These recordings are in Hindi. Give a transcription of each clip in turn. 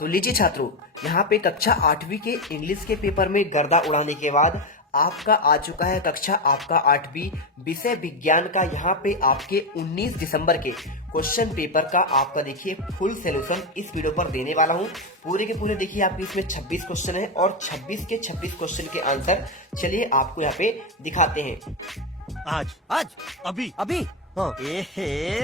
तो लीजिए छात्रों, यहाँ पे कक्षा 8वीं के इंग्लिश के पेपर में गर्दा उड़ाने के बाद आपका आ चुका है कक्षा आपका 8वीं विषय विज्ञान का। यहाँ पे आपके 19 दिसंबर के क्वेश्चन पेपर का आपका देखिए फुल सॉल्यूशन इस वीडियो पर देने वाला हूँ। पूरे के पूरे देखिए आपके इसमें 26 क्वेश्चन है और 26 के 26 क्वेश्चन के आंसर चलिए आपको यहाँ पे दिखाते हैं। आज आज अभी अभी हाँ।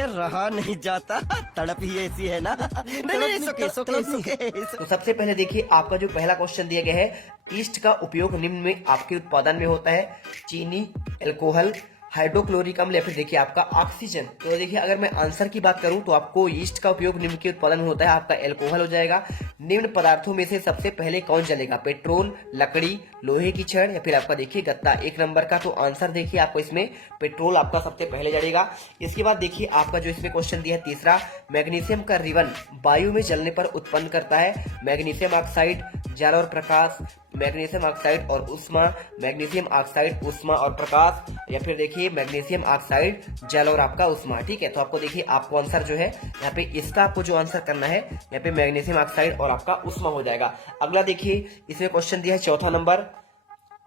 रहा नहीं जाता, तड़प ही ऐसी है ना। नहीं, तो सबसे पहले देखिए आपका जो पहला क्वेश्चन दिया गया है, ईस्ट का उपयोग निम्न में आपके उत्पादन में होता है। चीनी, अल्कोहल, हाइड्रोक्लोरिक अम्ल या फिर देखिए आपका ऑक्सीजन। तो देखिए अगर मैं आंसर की बात करूं तो आपको ईस्ट का उपयोग निम्न के उत्पादन में होता है, आपका अल्कोहल हो जाएगा। निम्न पदार्थों में से सबसे पहले कौन जलेगा? पेट्रोल, लकड़ी, लोहे की छड़ या फिर आपका देखिए गत्ता। एक नंबर का तो आंसर देखिए आपको इसमें पेट्रोल आपका सबसे पहले जलेगा। इसके बाद देखिए आपका जो इसमें क्वेश्चन दिया है तीसरा, मैग्नीशियम का रिबन वायु में जलने पर उत्पन्न करता है मैग्नीशियम ऑक्साइड, जल और प्रकाश, मैग्नीशियम ऑक्साइड और उष्मा, मैग्नीशियम ऑक्साइड उष्मा और प्रकाश या फिर देखिए मैग्नीशियम ऑक्साइड जल और आपका उष्मा। ठीक है, तो आपको देखिए आपको आंसर जो है यहाँ पे इसका आपको जो आंसर करना है यहाँ पे मैग्नीशियम ऑक्साइड और आपका उष्मा हो जाएगा। अगला देखिए इसमें क्वेश्चन दिया है चौथा नंबर,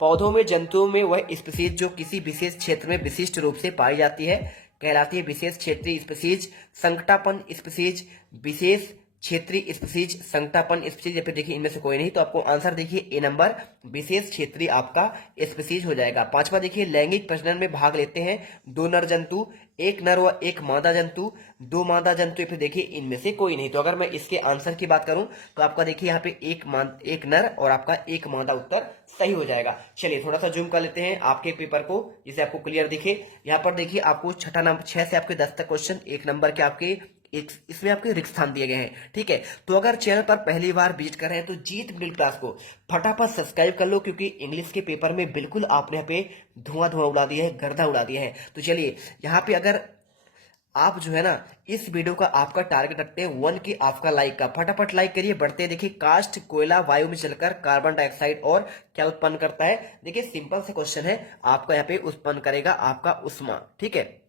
पौधों में जंतुओं में वह स्पीसीज जो किसी विशेष क्षेत्र में विशिष्ट रूप से पाई जाती है कहलाती है विशेष क्षेत्रीय स्पीसीज, संकटापन स्पीसीज, विशेष क्षेत्रीय स्पीसीज, संकटापन स्पीसीज या फिर देखिए इनमें से कोई नहीं। तो आपको आंसर देखिए ए नंबर विशेष क्षेत्रीय आपका स्पीसीज हो जाएगा। पांचवा देखिए लैंगिक प्रजनन में भाग लेते हैं दो नर जंतु, एक नर व एक मादा जंतु, दो मादा जंतु या फिर देखिए इनमें से कोई नहीं। तो अगर मैं इसके आंसर की बात करूं तो आपका देखिए यहाँ पे एक नर और आपका एक मादा उत्तर सही हो जाएगा। चलिए थोड़ा सा जूम कर लेते हैं आपके पेपर को जिसे आपको क्लियर दिखे। यहाँ पर देखिए आपको छठा नंबर 6 से आपके 10 तक क्वेश्चन एक नंबर के आपके इसमें आपके रिक्त स्थान दिए गए हैं। ठीक है, तो अगर चैनल पर पहली बार विजिट कर रहे हैं तो जीत मिडिल क्लास को फटाफट सब्सक्राइब कर लो, क्योंकि इंग्लिश के पेपर में बिल्कुल आपने यहाँ पे धुआं उड़ा दिया है, गर्दा उड़ा दिया है। तो चलिए यहाँ पे अगर आप जो है ना इस वीडियो का आपका टारगेट रखते हैं 1 की आपका लाइक का, फटाफट लाइक करिए। बढ़ते हैं देखिए, कास्ट कोयला वायु में चलकर कार्बन डाइऑक्साइड और क्या उत्पन्न करता है? देखिए सिंपल से क्वेश्चन है, आपका यहाँ पे उत्पन्न करेगा आपका उष्मा। ठीक है,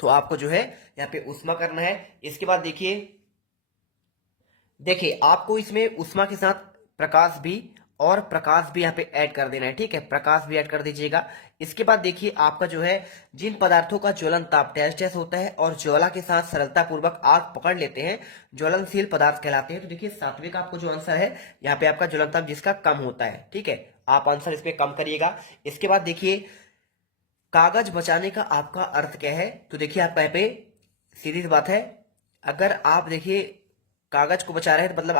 तो आपको जो है यहाँ पे उष्मा करना है। इसके बाद देखिए आपको इसमें उष्मा के साथ प्रकाश भी यहाँ पे ऐड कर देना है। ठीक है, प्रकाश भी ऐड कर दीजिएगा। इसके बाद देखिए आपका जो है जिन पदार्थों का ज्वलन ताप डैश होता है और ज्वाला के साथ सरलता पूर्वक आग पकड़ लेते हैं ज्वलनशील पदार्थ कहलाते हैं। तो देखिए सातवें का आपको जो आंसर है यहाँ पे आपका ज्वलन ताप जिसका कम होता है। ठीक है, आप आंसर इसमें कम करिएगा। इसके बाद देखिए कागज बचाने का आपका अर्थ क्या है? तो देखिए आपका यहाँ पे सीधी सी बात है, अगर आप देखिए कागज को बचा रहे हैं तो मतलब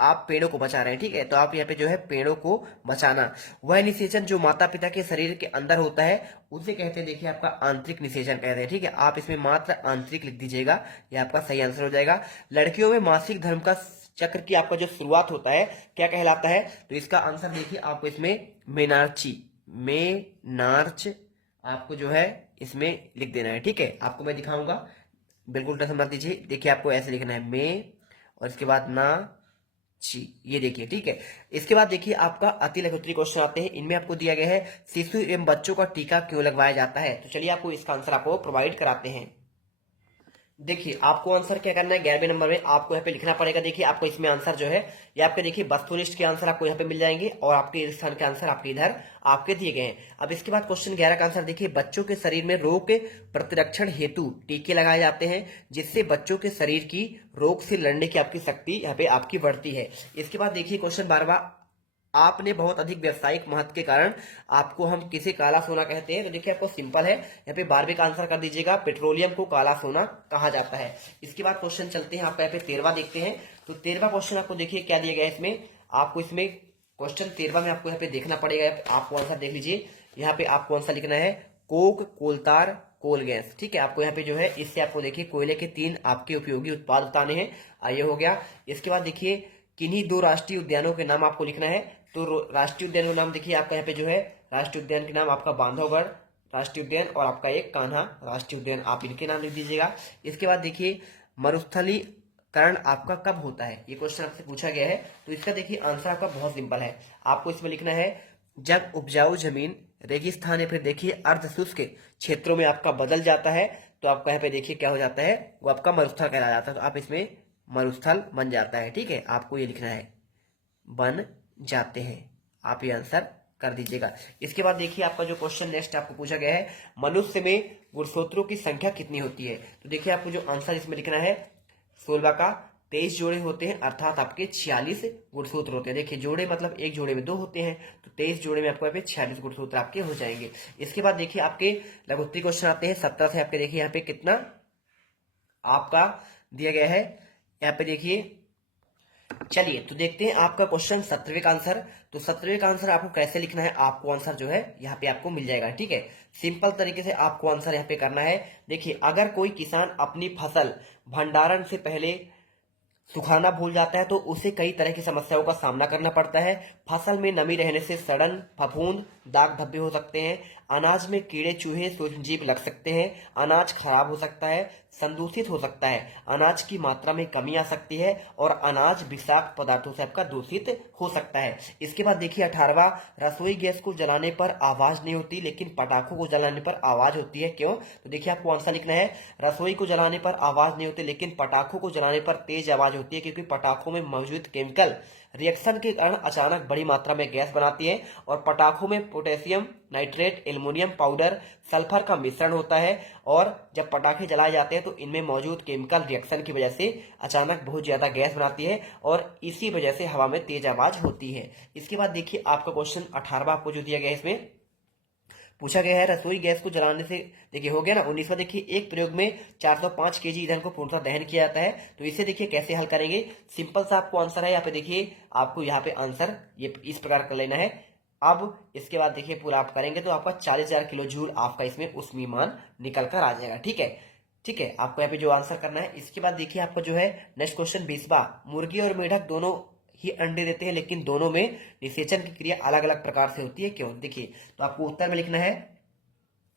आप पेड़ों को बचा रहे हैं। ठीक है, तो आप यहाँ पे जो है पेड़ों को बचाना, वह निषेचन जो माता पिता के शरीर के अंदर होता है उसे कहते हैं देखिए आपका आंतरिक निषेचन कहते हैं। ठीक है, आप इसमें मात्र आंतरिक लिख दीजिएगा, यह आपका सही आंसर हो जाएगा। लड़कियों में मासिक धर्म का चक्र की आपका जो शुरुआत होता है क्या कहलाता है? तो इसका आंसर देखिए आपको इसमें मेनार्च आपको जो है इसमें लिख देना है। ठीक है, आपको मैं दिखाऊंगा, बिल्कुल टेंशन मत लीजिए। देखिए आपको ऐसे लिखना है मे और इसके बाद ना ची, ये देखिए। ठीक है, इसके बाद देखिए आपका अति लघु उत्तरीय क्वेश्चन आते हैं। इनमें आपको दिया गया है शिशु एवं बच्चों का टीका क्यों लगवाया जाता है? तो चलिए आपको इसका आंसर आपको प्रोवाइड कराते हैं। देखिए आपको आंसर क्या करना है, 11वें नंबर में आपको यहाँ पे लिखना पड़ेगा। देखिए आपको इसमें आंसर जो है ये आपके देखिए वस्तुनिष्ठ के आंसर आपको यहाँ पे मिल जाएंगे और आपके स्थान के आंसर आपके इधर आपके दिए गए हैं। अब इसके बाद क्वेश्चन 11 का आंसर देखिए, बच्चों के शरीर में रोग के प्रतिरक्षण हेतु टीके लगाए जाते हैं जिससे बच्चों के शरीर की रोग से लड़ने की आपकी शक्ति यहाँ पे आपकी बढ़ती है। इसके बाद देखिए क्वेश्चन 12, आपने बहुत अधिक व्यवसायिक महत्व के कारण आपको हम किसे काला सोना कहते हैं? तो देखिए आपको सिंपल है, यहाँ पे 12वें का आंसर कर दीजिएगा, पेट्रोलियम को काला सोना कहा जाता है। इसके बाद क्वेश्चन चलते हैं आपका यहाँ पे 13वां देखते हैं। तो 13वां क्वेश्चन आपको देखिए क्या दिया गया है इसमें, आपको इसमें क्वेश्चन 13वां में आपको यहाँ पे देखना पड़ेगा, आपको आंसर देख लीजिए। यहाँ पे आपको आंसर लिखना है कोक, कोलतार, कोल गैस। ठीक है, आपको यहाँ पे जो है इससे आपको देखिए कोयले के 3 आपके उपयोगी उत्पाद बताने हैं। ये हो गया। इसके बाद देखिए किन्हीं 2 राष्ट्रीय उद्यानों के नाम आपको लिखना है। तो राष्ट्रीय उद्यान का नाम देखिए आपका यहाँ पे जो है राष्ट्रीय उद्यान के नाम आपका बांधवगढ़ राष्ट्रीय उद्यान और आपका एक कान्हा राष्ट्रीय उद्यान, आप इनके नाम लिख दीजिएगा। इसके बाद देखिए मरुस्थलीकरण आपका कब होता है? ये क्वेश्चन आपसे पूछा गया है। तो इसका देखिए आंसर आपका बहुत सिंपल है, आपको इसमें लिखना है जब उपजाऊ जमीन रेगिस्तान या फिर देखिए अर्ध शुष्क क्षेत्रों में आपका बदल जाता है तो आपका यहाँ पे देखिए क्या हो जाता है, वो आपका मरुस्थल कहलाया जाता है। तो आप इसमें मरुस्थल बन जाता है। ठीक है, आपको ये लिखना है, बन जाते हैं। आप ये आंसर कर दीजिएगा। इसके बाद देखिए आपका जो क्वेश्चन नेक्स्ट आपको पूछा गया है, मनुष्य में गुणसूत्रों की संख्या कितनी होती है। तो देखिए आपको जो आंसर इसमें लिखना है, 16 का 23 जोड़े होते हैं, अर्थात आपके 46 गुणसूत्र होते हैं। देखिए जोड़े मतलब एक जोड़े में 2 होते हैं, तो 23 जोड़े में आपको यहाँ पे 46 गुणसूत्र आपके हो जाएंगे। इसके बाद देखिए आपके लघुत्तरी क्वेश्चन आते हैं। 17 से आपके देखिए यहाँ पे कितना आपका दिया गया है, यहाँ पे देखिए। चलिए तो देखते हैं आपका क्वेश्चन 17वें का आंसर। तो 17वें का आंसर आपको कैसे लिखना है, आपको आंसर जो है यहाँ पे आपको मिल जाएगा। ठीक है, सिंपल तरीके से आपको आंसर यहाँ पे करना है। देखिए अगर कोई किसान अपनी फसल भंडारण से पहले सुखाना भूल जाता है तो उसे कई तरह की समस्याओं का सामना करना पड़ता है। फसल में नमी रहने से सड़न, फफूंद, दाग धब्बे हो सकते हैं। अनाज में कीड़े चूहे सूक्ष्मजीव लग सकते हैं। अनाज खराब हो सकता है, संदूषित हो सकता है। अनाज की मात्रा में कमी आ सकती है और अनाज विषाक्त पदार्थों से आपका दूषित हो सकता है। इसके बाद देखिए 18वां, रसोई गैस को जलाने पर आवाज नहीं होती लेकिन पटाखों को जलाने पर आवाज होती है, क्यों। तो देखिए आपको आंसर लिखना है, रसोई को जलाने पर आवाज नहीं होती लेकिन पटाखों को जलाने पर तेज आवाज होती है, क्योंकि पटाखों में मौजूद केमिकल रिएक्शन के कारण अचानक बड़ी मात्रा में गैस बनाती है और पटाखों में potassium nitrate, aluminium powder, sulphur का मिश्रण होता है और जब पटाखे जलाए जाते हैं तो इनमें मौजूद केमिकल रिएक्शन की वजह से अचानक बहुत ज्यादा गैस बनाती है और इसी वजह से हवा में तेज आवाज होती है। इसके बाद देखिए आपका क्वेश्चन 18वां आपको जो दिया गया है, इसमें पूछा गया है रसोई गैस को जलाने से, देखिए हो गया ना। 19वां देखिए, एक प्रयोग में 405 केजी ईंधन को पूर्णतः दहन किया जाता है। तो इसे देखिए कैसे हल करेंगे, सिंपल सा आपको आंसर है यहाँ पे। देखिए आपको यहाँ पे आंसर ये इस प्रकार कर लेना है। अब इसके बाद देखिए पूरा आप करेंगे तो आपका 40,000 किलो जूल आपका इसमें उष्मीयमान निकल कर आ जाएगा। ठीक है, ठीक है, आपको यहाँ पे जो आंसर करना है। इसके बाद देखिए आपका जो है नेक्स्ट क्वेश्चन 20वां, मुर्गी और मेढक दोनों ही अंडे देते हैं लेकिन दोनों में निषेचन की क्रिया अलग अलग प्रकार से होती है, क्यों। देखिए तो आपको उत्तर में लिखना है,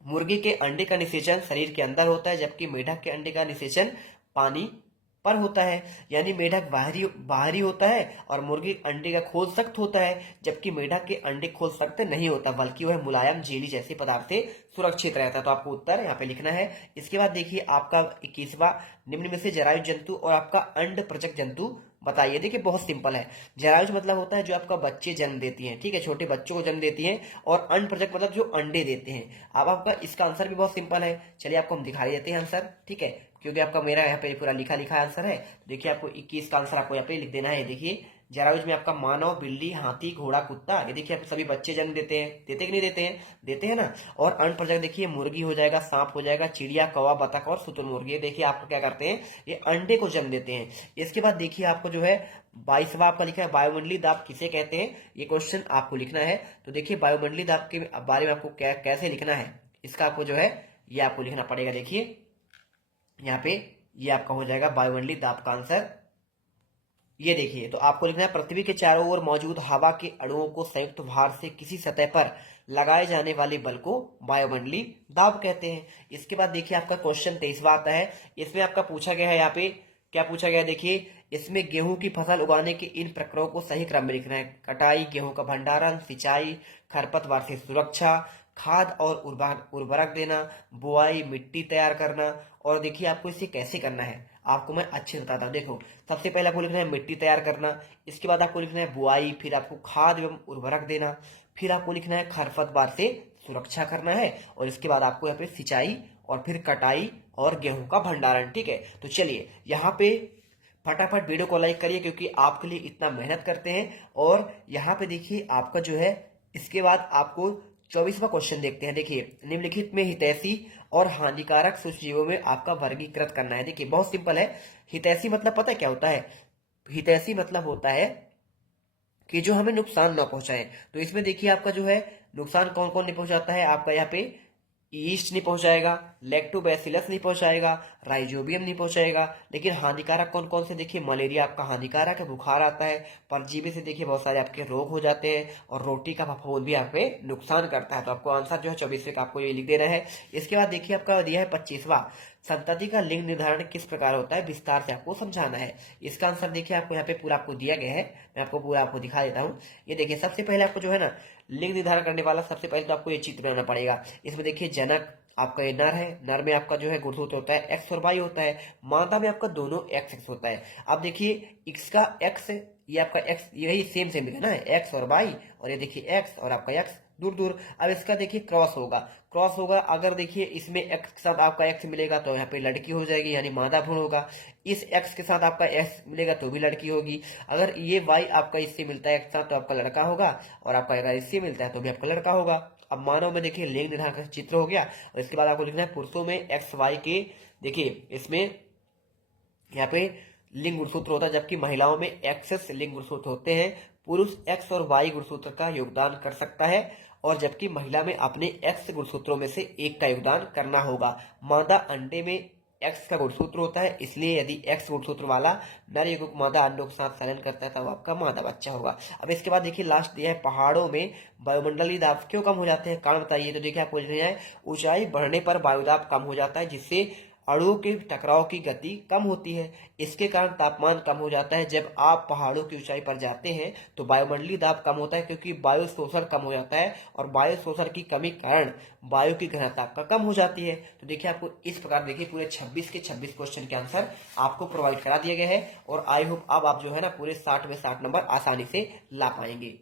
मुर्गी के अंडे का निषेचन शरीर के अंदर होता है जबकि मेढक के अंडे का निषेचन पानी पर होता है। यानी मेढक बाहरी बाहरी होता है और मुर्गी अंडे का खोल सख्त होता है, जबकि मेढक के अंडे खोल सख्त नहीं होता बल्कि वह मुलायम जेली जैसे पदार्थ से सुरक्षित रहता है। तो आपको उत्तर यहाँ पे लिखना है। इसके बाद देखिए आपका 21वां, निम्न में से जरायु जंतु और आपका अंड प्रजक जंतु बताइए। देखिए बहुत सिंपल है, जरायुज मतलब होता है जो आपका बच्चे जन्म देती हैं, ठीक है, छोटे बच्चों को जन्म देती हैं, और अंड प्रजक मतलब जो अंडे देते हैं। अब आपका इसका आंसर भी बहुत सिंपल है, चलिए आपको हम दिखाई देते हैं आंसर, ठीक है, क्योंकि आपका मेरा यहाँ पे पूरा लिखा लिखा आंसर है। तो देखिए आपको 21 का आंसर आपको यहाँ पे लिख देना है। देखिए जरायुज में आपका मानव, बिल्ली, हाथी, घोड़ा, कुत्ता, ये देखिए आपको सभी बच्चे जन्म देते हैं, देते कि नहीं देते हैं, देते हैं ना। और अंड प्रजक देखिए मुर्गी हो जाएगा, सांप हो जाएगा, चिड़िया, कौवा, बतख और शुतुरमुर्ग, ये देखिए आपको क्या करते हैं, ये अंडे को जन्म देते हैं। इसके बाद देखिए आपको जो है 22वां आपका लिखा है, वायुमंडलीय दाब किसे कहते हैं, ये क्वेश्चन आपको लिखना है। तो देखिए वायुमंडलीय दाब के बारे में आपको कैसे लिखना है, इसका आपको जो है ये आपको लिखना पड़ेगा। देखिए यहाँ पे ये आपका हो जाएगा वायुमंडलीय दाब का आंसर। ये देखिए तो आपको लिखना है, पृथ्वी के चारों ओर मौजूद हवा के अणुओं को संयुक्त भार से किसी सतह पर लगाए जाने वाले बल को वायुमंडलीय दाब कहते हैं। इसके बाद देखिए आपका क्वेश्चन 23वां आता है। इसमें आपका पूछा गया है, यहाँ पे क्या पूछा गया है, देखिए इसमें गेहूं की फसल उगाने के इन प्रक्रियाओं को सही क्रम में लिखना है। कटाई, गेहूं का भंडारण, सिंचाई, खरपतवार से सुरक्षा, खाद और उर्वरक देना, बुआई, मिट्टी तैयार करना। और देखिए आपको इसे कैसे करना है आपको मैं अच्छे से बताता हूँ। देखो सबसे पहले आपको लिखना है मिट्टी तैयार करना, इसके बाद आपको लिखना है बुआई, फिर आपको खाद एवं उर्वरक देना, फिर आपको लिखना है खरपतवार से सुरक्षा करना है, और इसके बाद आपको यहाँ पे सिंचाई और फिर कटाई और गेहूं का भंडारण। ठीक है, तो चलिए यहाँ पे फटाफट वीडियो को लाइक करिए क्योंकि आपके लिए इतना मेहनत करते हैं। और यहाँ पे देखिए आपका जो है इसके बाद आपको 24वां क्वेश्चन देखते हैं। देखिए निम्नलिखित में हितैषी और हानिकारक सूक्ष्मजीवों में आपका वर्गीकृत करना है। देखिए बहुत सिंपल है, हितैषी मतलब पता है क्या होता है, हितैषी मतलब होता है कि जो हमें नुकसान ना पहुंचाए। तो इसमें देखिए आपका जो है नुकसान कौन कौन नहीं पहुंचाता है, आपका यहाँ पे ईस्ट नहीं पहुंचाएगा, लैक्टोबैसिलस नहीं पहुंचाएगा, राइजोबियम नहीं पहुंचाएगा। लेकिन हानिकारक कौन कौन से, देखिए मलेरिया आपका हानिकारक है, बुखार आता है, परजीवी से देखिए बहुत सारे आपके रोग हो जाते हैं, और रोटी का फफूंद भी आप पे नुकसान करता है। तो आपको आंसर जो है 24वें का आपको ये लिख देना है। इसके बाद देखिए आपका दिया है 25वां, संतति का लिंग निर्धारण किस प्रकार होता है, विस्तार से आपको समझाना है। इसका आंसर देखिए आपको यहाँ पे पूरा आपको दिया गया है, मैं आपको पूरा आपको दिखा देता हूँ। ये देखिए सबसे पहले आपको जो है ना लिंग निर्धारण करने वाला सबसे पहले तो आपको ये चित्र बनाना पड़ेगा। इसमें देखिए जनक, आपका ये नर है, नर में आपका जो है गुणसूत्र होता है एक्स और वाई होता है, मादा में आपका दोनों एक्स एक्स होता है। अब देखिए एक्स का एक्स, ये आपका एक्स यही सेम सेम है ना, एक्स और वाई, और ये देखिए एक्स और आपका एक्स दूर दूर। अब इसका देखिए क्रॉस होगा, क्रॉस होगा अगर देखिए इसमें एक्स के साथ आपका एक्स मिलेगा तो यहाँ पे लड़की हो जाएगी यानी मादा भ्रूण होगा, इस एक्स के साथ आपका एक्स मिलेगा तो भी लड़की होगी। अगर ये वाई आपका इससे मिलता है एक साथ तो आपका लड़का होगा, और आपका अगर इससे मिलता है तो भी आपका लड़का होगा। अब मानव में देखिए लिंग निर्धारण का चित्र हो गया, और इसके बाद आपको लिखना है पुरुषों में एक्स वाई के, देखिए इसमें यहाँ पे लिंग गुणसूत्र होता है, जबकि महिलाओं में एक्सेस लिंग गुणसूत्र होते हैं। पुरुष एक्स और वाई गुणसूत्र का योगदान कर सकता है, और जबकि महिला में अपने एक्स गुणसूत्रों में से एक का योगदान करना होगा। मादा अंडे में एक्स का गुणसूत्र होता है, इसलिए यदि एक्स गुणसूत्र वाला नर युग्मक मादा अंडों के साथ संलयन करता है तब आपका मादा बच्चा होगा। अब इसके बाद देखिए लास्ट दिया है पहाड़ों में वायुमंडलीय दाब क्यों कम हो जाते हैं, कारण बताइए। तो देखिए आपको लिखना है ऊंचाई बढ़ने पर वायुदाब कम हो जाता है, जिससे अणुओं के टकराव की गति कम होती है। इसके कारण तापमान कम हो जाता है। जब आप पहाड़ों की ऊंचाई पर जाते हैं तो वायुमंडलीय दाब कम होता है, क्योंकि वायु शोषण कम हो जाता है, और वायु शोषण की कमी कारण वायु की घनता का कम हो जाती है। तो देखिए आपको इस प्रकार देखिए पूरे 26 के 26 क्वेश्चन के आंसर आपको प्रोवाइड करा दिए गए हैं, और आई होप अब आप जो है ना पूरे 60 में 60 नंबर आसानी से ला पाएंगे।